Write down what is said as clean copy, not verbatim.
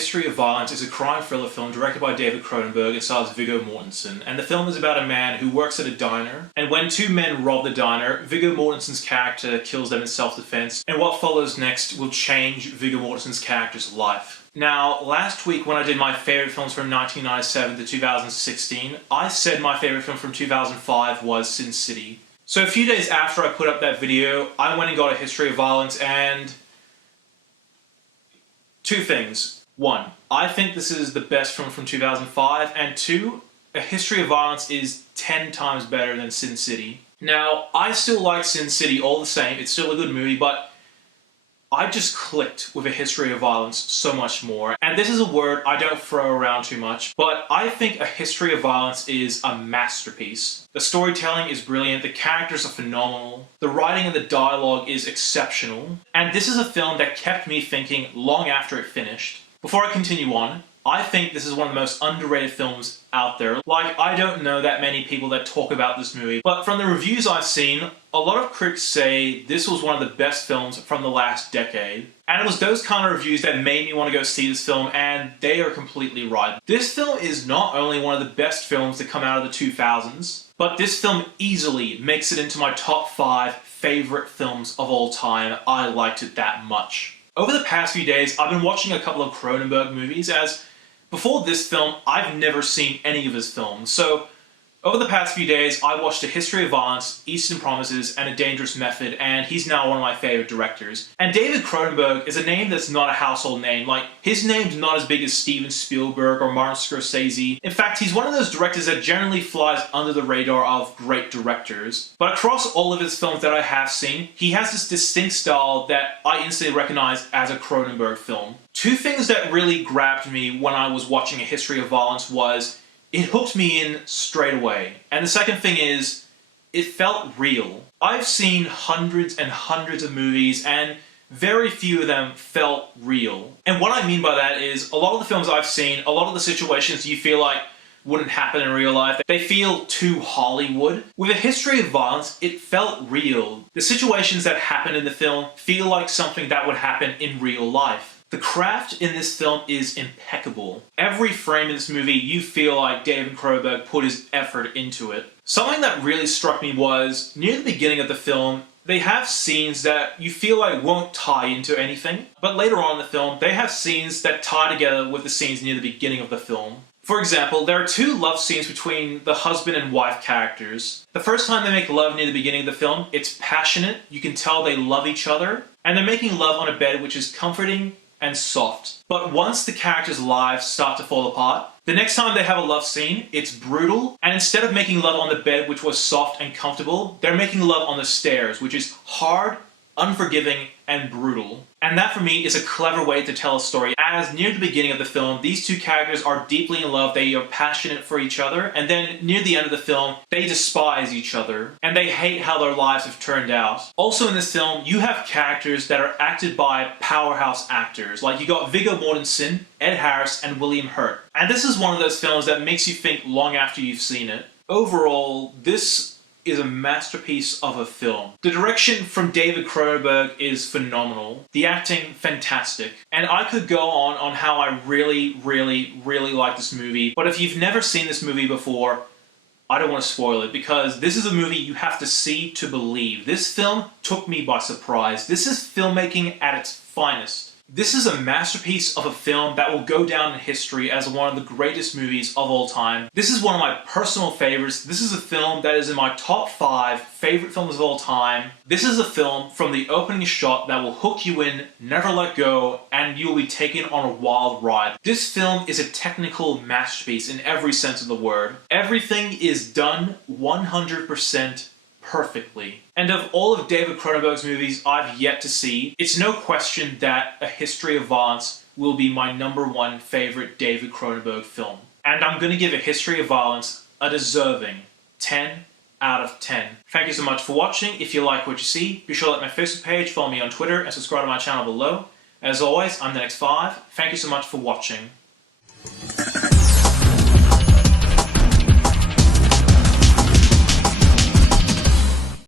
History of Violence is a crime thriller film directed by David Cronenberg and stars Viggo Mortensen, and the film is about a man who works at a diner, and when two men rob the diner, Viggo Mortensen's character kills them in self-defense, and what follows next will change Viggo Mortensen's character's life. Now, last week when I did my favourite films from 1997 to 2016, I said my favourite film from 2005 was Sin City. So a few days after I put up that video, I went and got A History of Violence, and two things. One, I think this is the best film from 2005, and two, A History of Violence is 10 times better than Sin City. Now, I still like Sin City all the same, it's still a good movie, but I just clicked with A History of Violence so much more. And this is a word I don't throw around too much, but I think A History of Violence is a masterpiece. The storytelling is brilliant, the characters are phenomenal, the writing and the dialogue is exceptional, and this is a film that kept me thinking long after it finished. Before I continue on, I think this is one of the most underrated films out there. Like, I don't know that many people that talk about this movie, but from the reviews I've seen, a lot of critics say this was one of the best films from the last decade. And it was those kind of reviews that made me want to go see this film, and they are completely right. This film is not only one of the best films to come out of the 2000s, but this film easily makes it into my top 5 favorite films of all time. I liked it that much. Over the past few days, I've been watching a couple of Cronenberg movies, as before this film, I've never seen any of his films. So, over the past few days, I watched A History of Violence, Eastern Promises, and A Dangerous Method, and he's now one of my favorite directors. And David Cronenberg is a name that's not a household name. Like, his name's not as big as Steven Spielberg or Martin Scorsese. In fact, he's one of those directors that generally flies under the radar of great directors. But across all of his films that I have seen, he has this distinct style that I instantly recognize as a Cronenberg film. Two things that really grabbed me when I was watching A History of Violence was it hooked me in straight away. And the second thing is, it felt real. I've seen hundreds and hundreds of movies, and very few of them felt real. And what I mean by that is, a lot of the films I've seen, a lot of the situations you feel like wouldn't happen in real life, they feel too Hollywood. With A History of Violence, it felt real. The situations that happen in the film feel like something that would happen in real life. The craft in this film is impeccable. Every frame in this movie, you feel like David Cronenberg put his effort into it. Something that really struck me was, near the beginning of the film, they have scenes that you feel like won't tie into anything, but later on in the film, they have scenes that tie together with the scenes near the beginning of the film. For example, there are two love scenes between the husband and wife characters. The first time they make love near the beginning of the film, it's passionate, you can tell they love each other, and they're making love on a bed which is comforting and soft. But once the characters' lives start to fall apart, the next time they have a love scene, it's brutal, and instead of making love on the bed, which was soft and comfortable, they're making love on the stairs, which is hard, unforgiving, and brutal. And that for me is a clever way to tell a story, as near the beginning of the film, these two characters are deeply in love, they are passionate for each other, and then near the end of the film, they despise each other, and they hate how their lives have turned out. Also in this film, you have characters that are acted by powerhouse actors, like you got Viggo Mortensen, Ed Harris, and William Hurt. And this is one of those films that makes you think long after you've seen it. Overall, this is a masterpiece of a film. The direction from David Cronenberg is phenomenal. The acting, fantastic. And I could go on how I really like this movie, but if you've never seen this movie before, I don't want to spoil it, because this is a movie you have to see to believe. This film took me by surprise. This is filmmaking at its finest. This is a masterpiece of a film that will go down in history as one of the greatest movies of all time. This is one of my personal favorites. This is a film that is in my top 5 favorite films of all time. This is a film from the opening shot that will hook you in, never let go, and you'll be taken on a wild ride. This film is a technical masterpiece in every sense of the word. Everything is done 100% perfectly. And of all of David Cronenberg's movies I've yet to see, it's no question that A History of Violence will be my #1 favorite David Cronenberg film. And I'm going to give A History of Violence a deserving 10 out of 10. Thank you so much for watching. If you like what you see, be sure to like my Facebook page, follow me on Twitter, and subscribe to my channel below. As always, I'm NETX5. Thank you so much for watching.